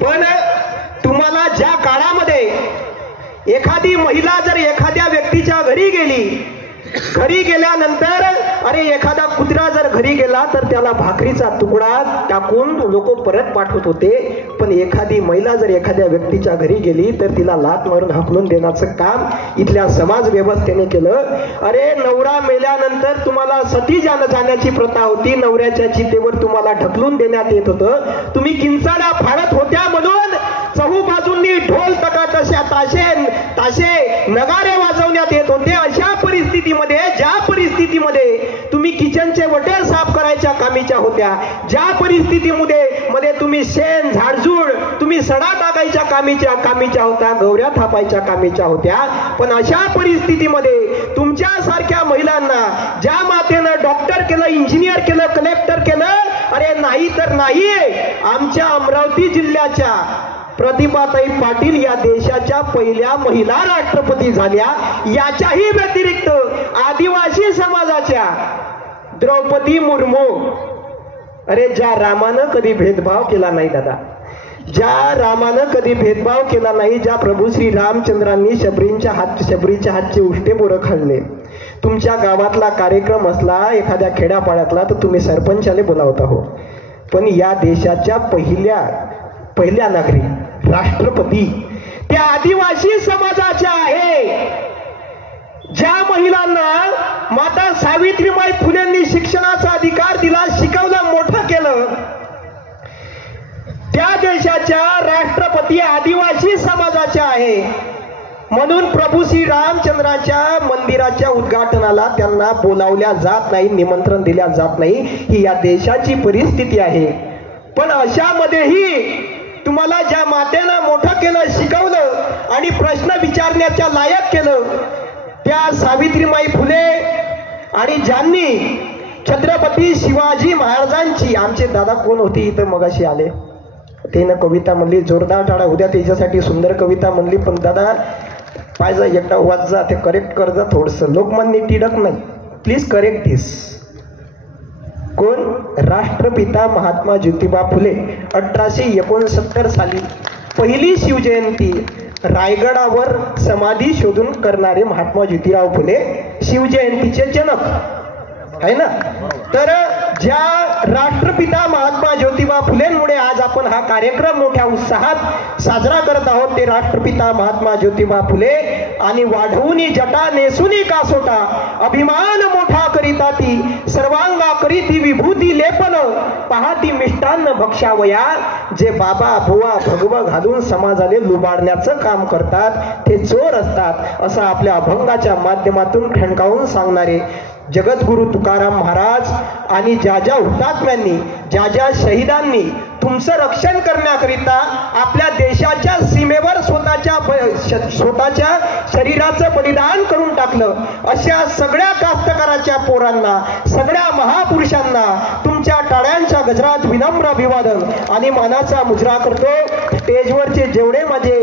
पण तुम्हाला ज्या काळामध्ये एखादी महिला जर एखाद्या व्यक्तीच्या घरी गेल्यानंतर अरे एखादा कुत्रा जर घरी गेला तर त्याला भाकरीचा तुकडा टाकून लोक परत पाठवत होते, पण एखादी महिला जर एखाद्या व्यक्तीच्या घरी गेली तर तिला लाथ मारून हाकलून देण्याचं काम इथल्या समाज व्यवस्थेने केलं. अरे नवरा मेल्यानंतर तुम्हाला सती जाण्याची प्रथा होती, नवऱ्याच्या चितेवर तुम्हाला ढकलून देण्यात येत होतं. तुम्ही किंचाळा फाडत होत्या म्हणून चहूबाजूंनी ढोल ताशे नगारे वाजवण्यात येत होते. अशा परिस्थितीमध्ये ज्या परिस्थितीमध्ये तुम्ही किचनचे वटे साफ करायच्या कामीच्या होत्या, ज्या परिस्थितीमध्ये तुम्ही शेण झाडझूड तुम्ही सडा टाकायच्या कामीच्या होत्या, गवऱ्या थापायच्या कामीच्या होत्या, पण अशा परिस्थितीमध्ये तुमच्यासारख्या महिलांना ज्या मातेनं डॉक्टर केलं, इंजिनियर केलं, कलेक्टर केलं, अरे नाही तर नाही, आमच्या अमरावती जिल्ह्याच्या प्रतिभाताई पाटील या देशाच्या पहिल्या महिला राष्ट्रपती झाल्या. याच्याही व्यतिरिक्त आदिवासी समाजाच्या द्रौपदी मुर्मू, अरे ज्या रामानं कधी भेदभाव केला नाही दादा, ज्या रामानं कधी भेदभाव केला नाही, ज्या प्रभू श्री रामचंद्रांनी शबरीच्या हातचे उष्टे बोरं खाल्ले, तुमच्या गावातला कार्यक्रम असला एखाद्या खेड्यापाड्यातला तर तुम्ही सरपंचाने बोलावता हो, पण या देशाच्या पहिल्या नागरिक राष्ट्रपती त्या आदिवासी समाजाच्या आहे. ज्या महिलांना माता सावित्रीबाई फुलेंनी शिक्षणाचा अधिकार दिला, शिकवलं, मोठं केलं, त्या देशाच्या राष्ट्रपती आदिवासी समाजाच्या आहे. म्हणून प्रभू श्री रामचंद्राच्या मंदिराच्या उद्घाटनाला त्यांना बोलावल्या जात नाही, निमंत्रण दिल्या जात नाही. ही या देशाची परिस्थिती आहे. पण अशामध्येही तुम्हाला ज्या मातेनं मोठं केलं, शिकवलं आणि प्रश्न विचारण्याच्या लायक केलं, त्या सावित्रीबाई फुले आणि ज्यांनी छत्रपती शिवाजी महाराजांची, आमचे दादा कोण होते इथं मगाशी आले, त्यानं कविता म्हणली, जोरदार टाळा उद्या त्याच्यासाठी सुंदर कविता म्हणली, पण दादा पाहिजे एकटा वाचा, ते करेक्ट कर जा थोडंसं, लोकमान्य टिळक नाही, प्लीज करेक्ट दिस. कोण? राष्ट्रपिता महात्मा ज्योतिबा फुले. 1869 साली पहिली शिवजयंती रायगडावर समाधी शोधून करणारे महात्मा ज्योतिराव फुले शिवजयंतीचे जनक आहे ना. तर ज्या राष्ट्रपिता महात्मा ज्योतिबा फुलेंमुळे आज आपण हा कार्यक्रम मोठ्या उत्साहात साजरा करत आहोत, ते राष्ट्रपिता महात्मा ज्योतिबा फुले. आणि वाढवूनी जटा नेसुनी कासोटा, अभिमान मोठा करिता ती, सर्वांगा करीती विभूती लेपन, पाहती मिष्टान्न भक्षावया. जे बाबा बुवा भगवा घालून समाजाने लुबाडण्याचं काम करतात ते चोर असतात, असं आपल्या अभंगाच्या माध्यमातून ठणकावून सांगणारे जगद्गुरु तुकाराम महाराज आणि ज्या ज्या हुतात्म्यांनी, ज्या ज्या शहीदांनी तुमचं रक्षण करण्याकरिता आपल्या देशाच्या सीमेवर स्वतःच्या शरीराचं बलिदान करून टाकलं, अशा सगळ्या कास्तकाराच्या पोरांना, सगळ्या महापुरुषांना तुमच्या टाळ्यांच्या गजरात विनम्र अभिवादन आणि मानाचा मुजरा करतो. स्टेजवरचे जेवढे माझे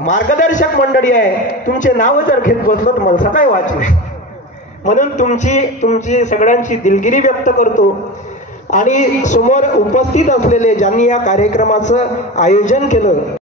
मार्गदर्शक मंडळी आहे, तुमचे नाव जर घेत बसलो तर मला काय वाचले, म्हणून तुमची सगळ्यांची दिलगिरी व्यक्त करतो. आणि समोर उपस्थित असलेले ज्यांनी या कार्यक्रमाचं आयोजन केलं